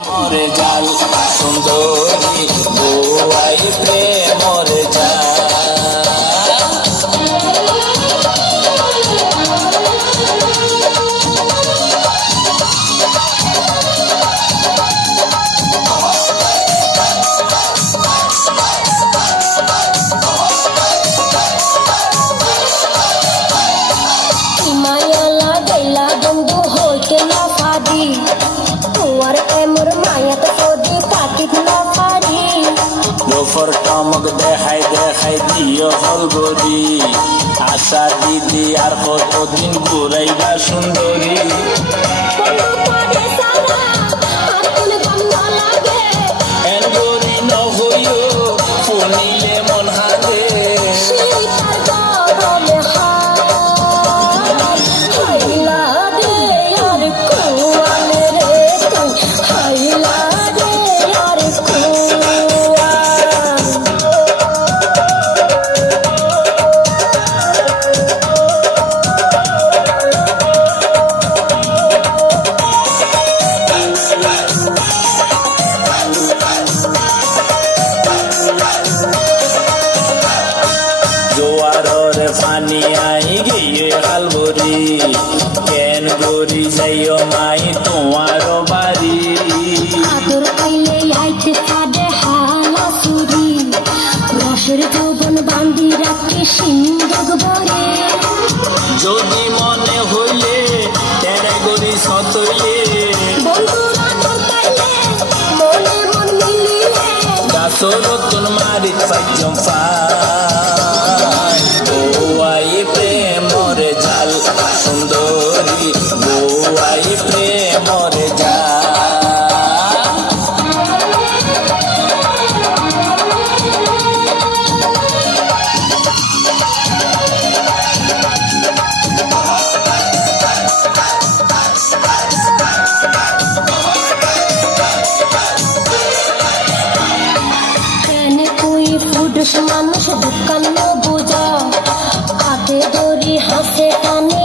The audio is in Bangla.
মরে জাল সুন্দরী বউয়াই প্রেমরে জাল লোফর টমক দেখাই দেখাই দিও হলগরি আশা দিদি আর কতদিন ঘুরাইবা সুন্দরী এনগরি নহইও ফুনিলে মন হাতে জোয়ারে পানি আই গিয়ে হালগরি কেন গরি যাইও মাই তোমার বাড়ি আদর পাইলে আইতে কাঁদে হালা চুরি রসের যৌবন বান্ধি রাখি সিন্ধুক ভরে যদি মনে হইলে তেনে গরি সতইলে বন্ধুরা তোর পাইলে মনে মন মিলিয়ে গাছর তোর মারিত পাইজম বউয়াই প্রেমরে জাল সুন্দরী বউয়াই প্রেমরে জাল মানুষ দোকান বোঝা হাতে ধরি হাসে কানে